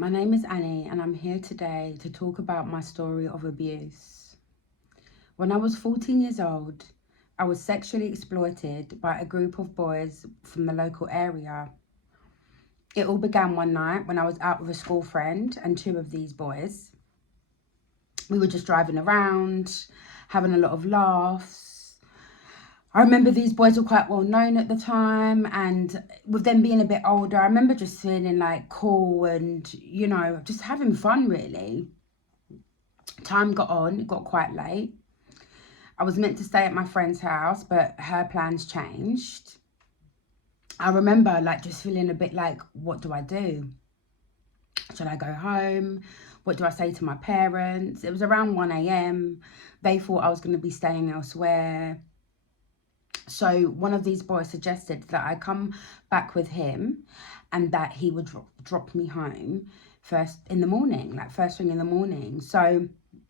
My name is Annie and I'm here today to talk about my story of abuse. When I was 14 years old, I was sexually exploited by a group of boys from the local area. It all began one night when I was out with a school friend and two of these boys. We were just driving around, having a lot of laughs. I remember these boys were quite well known at the time, and with them being a bit older, I remember just feeling like cool and, just having fun really. Time got on, it got quite late. I was meant to stay at my friend's house, but her plans changed. I remember just feeling a bit like, what do I do? Should I go home? What do I say to my parents? It was around 1 a.m. They thought I was going to be staying elsewhere. So one of these boys suggested that I come back with him and that he would drop me home first in the morning, first thing in the morning. So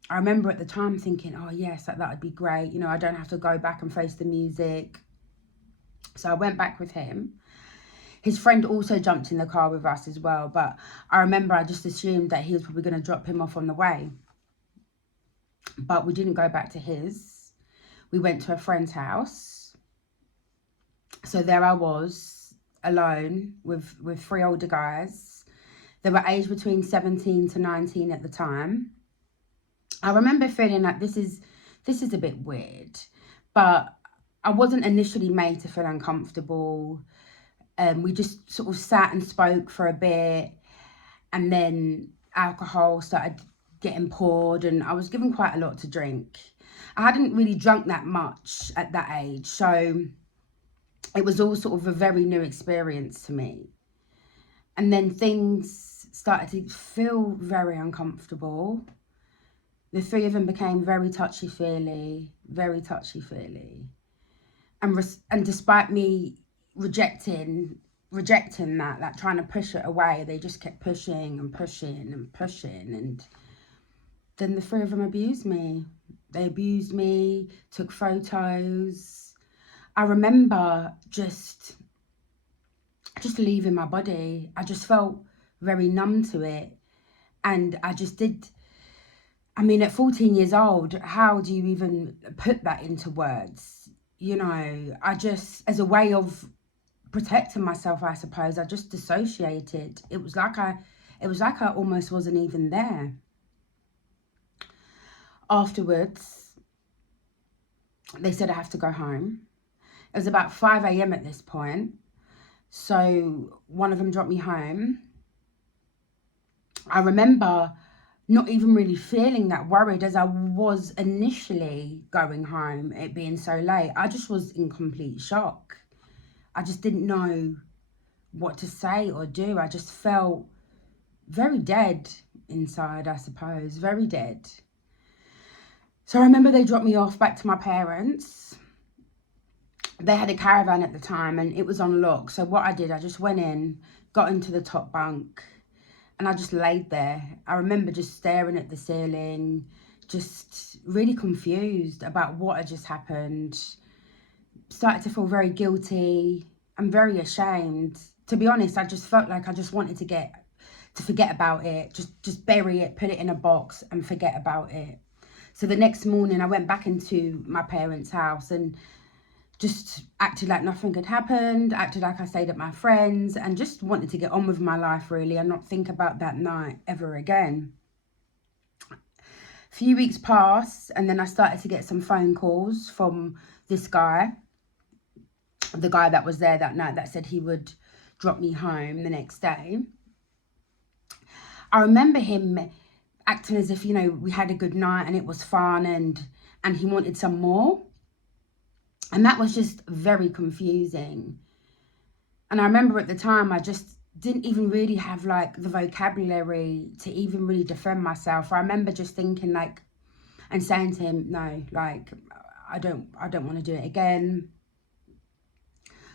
I remember at the time thinking, oh yes, that would be great. I don't have to go back and face the music. So I went back with him. His friend also jumped in the car with us as well. But I remember I just assumed that he was probably going to drop him off on the way. But we didn't go back to his. We went to a friend's house. So there I was, alone with three older guys. They were aged between 17 to 19 at the time. I remember feeling like this is a bit weird, but I wasn't initially made to feel uncomfortable. We just sort of sat and spoke for a bit, and then alcohol started getting poured, and I was given quite a lot to drink. I hadn't really drunk that much at that age, so it was all sort of a very new experience to me. And then things started to feel very uncomfortable. The three of them became very touchy-feely. And despite me rejecting that, trying to push it away, they just kept pushing and pushing and pushing. And then the three of them abused me. They abused me, took photos. I remember just leaving my body. I just felt very numb to it. And I just did. I mean, at 14 years old, how do you even put that into words? I just, as a way of protecting myself, I suppose, I just dissociated. It was like I almost wasn't even there. Afterwards, they said I have to go home. It was about 5 a.m. at this point. So one of them dropped me home. I remember not even really feeling that worried as I was initially going home, it being so late. I just was in complete shock. I just didn't know what to say or do. I just felt very dead inside, I suppose, very dead. So I remember they dropped me off back to my parents. They had a caravan at the time and it was on lock. So what I did, I just went in, got into the top bunk, and I just laid there. I remember just staring at the ceiling, just really confused about what had just happened. Started to feel very guilty and very ashamed. To be honest, I just felt like I just wanted to forget about it, just bury it, put it in a box and forget about it. So the next morning I went back into my parents' house and just acted like nothing had happened, acted like I stayed at my friend's, and just wanted to get on with my life really and not think about that night ever again. A few weeks passed and then I started to get some phone calls from this guy, the guy that was there that night that said he would drop me home the next day. I remember him acting as if, we had a good night and it was fun and he wanted some more. And that was just very confusing. And I remember at the time, I just didn't even really have the vocabulary to even really defend myself. I remember just thinking and saying to him, no, I don't want to do it again.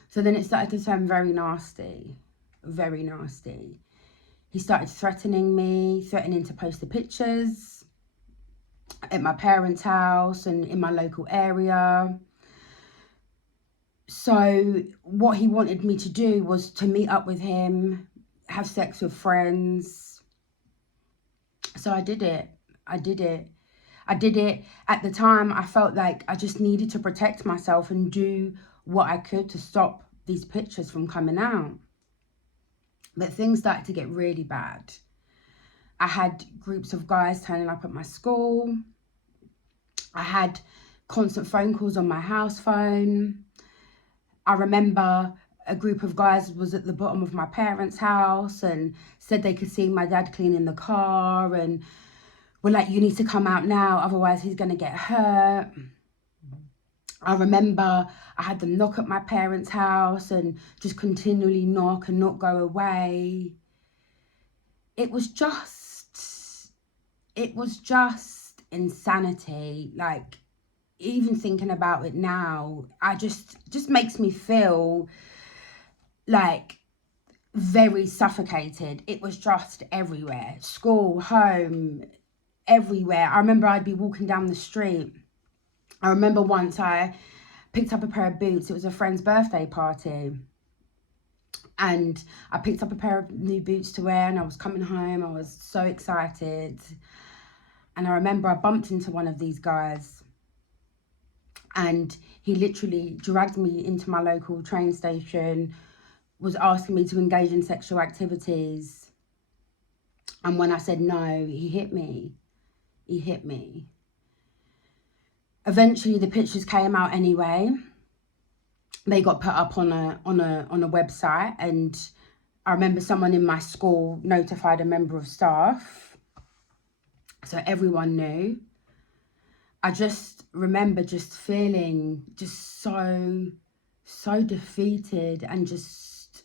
So then it started to turn very nasty, very nasty. He started threatening me, threatening to post the pictures at my parents' house and in my local area. So what he wanted me to do was to meet up with him, have sex with friends. So I did it. I did it. I did it. At the time, I felt like I just needed to protect myself and do what I could to stop these pictures from coming out. But things started to get really bad. I had groups of guys turning up at my school. I had constant phone calls on my house phone. I remember a group of guys was at the bottom of my parents' house and said they could see my dad cleaning the car and were like, you need to come out now, otherwise he's going to get hurt. I remember I had them knock at my parents' house and just continually knock and not go away. It was just insanity. Like, even thinking about it now, I just makes me feel like very suffocated. It was just everywhere. School, home, everywhere. I remember I'd be walking down the street. I remember once I picked up a pair of boots. It was a friend's birthday party. And I picked up a pair of new boots to wear and I was coming home. I was so excited. And I remember I bumped into one of these guys. And he literally dragged me into my local train station, was asking me to engage in sexual activities. And when I said no, he hit me. He hit me. Eventually the pictures came out anyway. They got put up on a website, and I remember someone in my school notified a member of staff. So everyone knew. I just remember just feeling just so defeated and just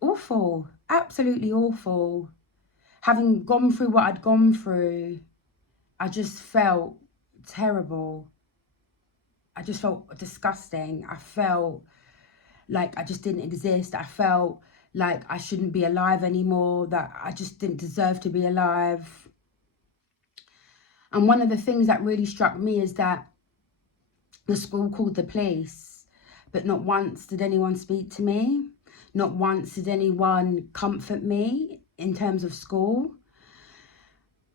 awful, absolutely awful. Having gone through what I'd gone through, I just felt terrible. I just felt disgusting. I felt like I just didn't exist. I felt like I shouldn't be alive anymore, that I just didn't deserve to be alive. And one of the things that really struck me is that the school called the police, but not once did anyone speak to me. Not once did anyone comfort me in terms of school.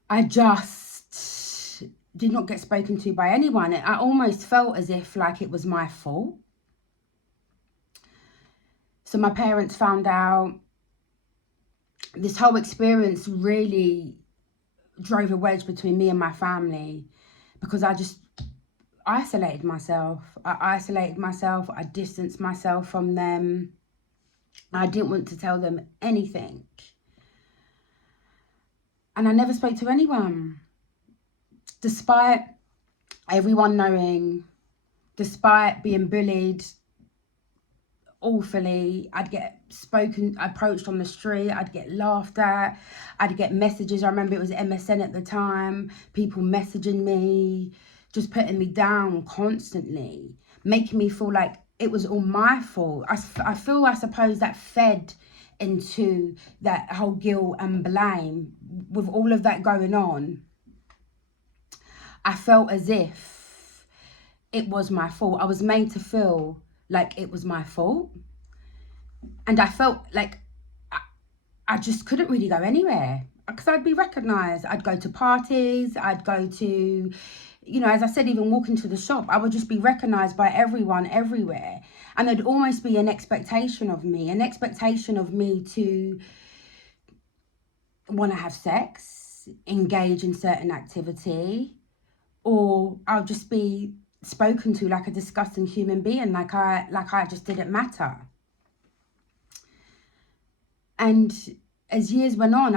I just did not get spoken to by anyone. I almost felt as if like it was my fault. So my parents found out. This whole experience really drove a wedge between me and my family, because I just isolated myself. I distanced myself from them. I didn't want to tell them anything. And I never spoke to anyone. Despite everyone knowing, despite being bullied awfully, I'd get approached on the street, I'd get laughed at, I'd get messages. I remember it was MSN at the time, people messaging me, just putting me down constantly, making me feel like it was all my fault. I suppose that fed into that whole guilt and blame. With all of that going on, I felt as if it was my fault. I was made to feel like it was my fault. And I felt like I just couldn't really go anywhere, because I'd be recognised. I'd go to parties, I'd go to, as I said, even walking to the shop, I would just be recognised by everyone everywhere. And there'd almost be an expectation of me to want to have sex, engage in certain activity, or I'll just be spoken to like a disgusting human being, like I just didn't matter. And as years went on,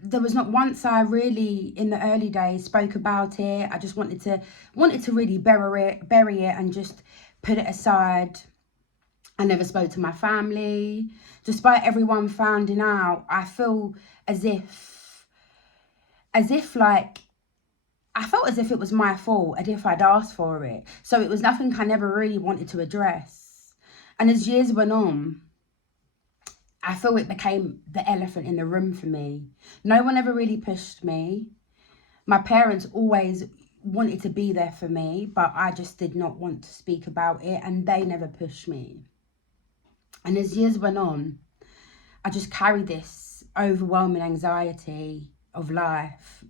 there was not once I really, in the early days, spoke about it. I just wanted to really bury it and just put it aside. I never spoke to my family. Despite everyone finding out, I feel as if like, I felt as if it was my fault, as if I'd asked for it. So it was nothing I never really wanted to address. And as years went on, I feel it became the elephant in the room for me. No one ever really pushed me. My parents always wanted to be there for me, but I just did not want to speak about it, and they never pushed me. And as years went on, I just carried this overwhelming anxiety of life.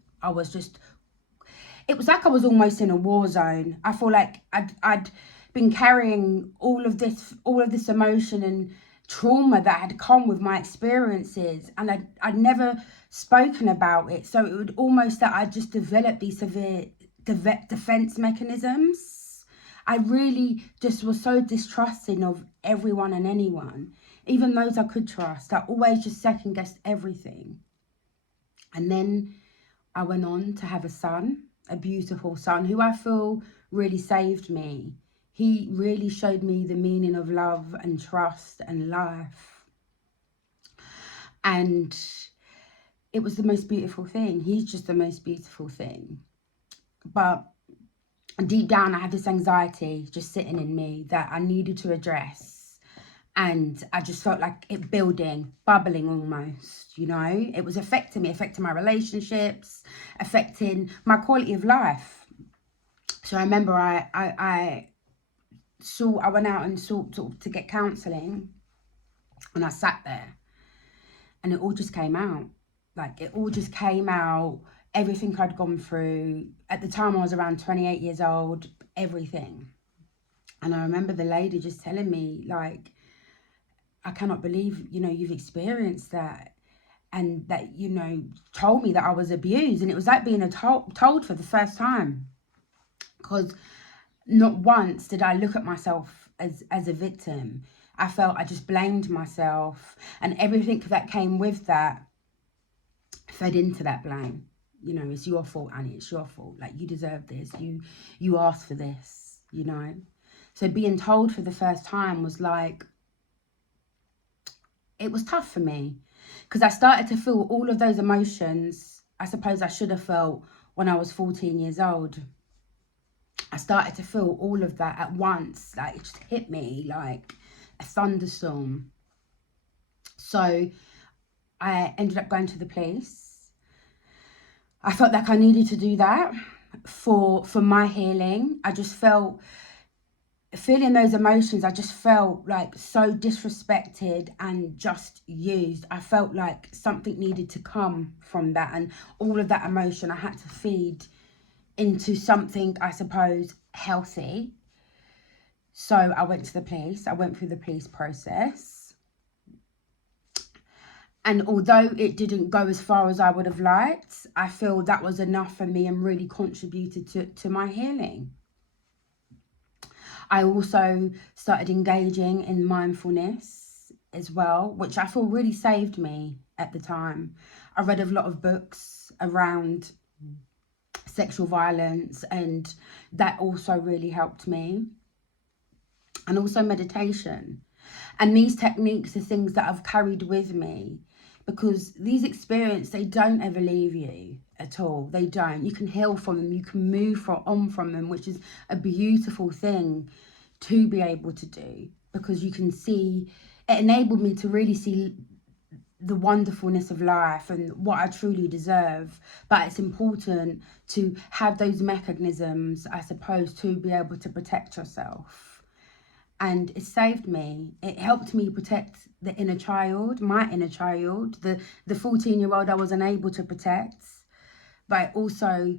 It was like I was almost in a war zone. I feel like I'd been carrying all of this emotion and trauma that had come with my experiences, and I'd never spoken about it. So it would almost that I just developed these severe defense mechanisms. I really just was so distrusting of everyone and anyone, even those I could trust. I always just second guessed everything. And then I went on to have a son, a beautiful son, who I feel really saved me. He really showed me the meaning of love and trust and life. And it was the most beautiful thing. He's just the most beautiful thing. But deep down, I had this anxiety just sitting in me that I needed to address. And I just felt like it building, bubbling almost, you know. It was affecting me, affecting my relationships, affecting my quality of life. So I remember I went out and sought to get counselling, and I sat there and it all just came out. Like, it all just came out, everything I'd gone through. At the time I was around 28 years old, everything. And I remember the lady just telling me, like, I cannot believe, you know, you've experienced that. And that, you know, told me that I was abused. And it was like being told for the first time. Because not once did I look at myself as a victim. I felt I just blamed myself. And everything that came with that fed into that blame. You know, it's your fault, Annie. It's your fault. Like, you deserve this. You asked for this, you know. So being told for the first time was like, it was tough for me, because I started to feel all of those emotions I suppose I should have felt when I was 14 years old. I started to feel all of that at once. Like, it just hit me like a thunderstorm. So I ended up going to the police. I felt like I needed to do that for my healing. I just felt, feeling those emotions, I just felt like so disrespected and just used. I felt like something needed to come from that, and all of that emotion I had to feed into something, I suppose, healthy. So I went to the police. I went through the police process. And although it didn't go as far as I would have liked, I feel that was enough for me and really contributed to my healing. I also started engaging in mindfulness as well, which I feel really saved me at the time. I read a lot of books around sexual violence, and that also really helped me. And also meditation. And these techniques are things that I've carried with me, because these experiences, they don't ever leave you at all. They don't. You can heal from them. You can move on from them, which is a beautiful thing to be able to do, because you can see, it enabled me to really see the wonderfulness of life and what I truly deserve. But it's important to have those mechanisms, I suppose, to be able to protect yourself. And it saved me. It helped me protect the inner child, my inner child, the 14-year-old I was unable to protect. But it also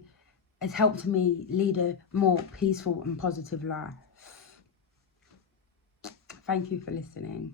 has helped me lead a more peaceful and positive life. Thank you for listening.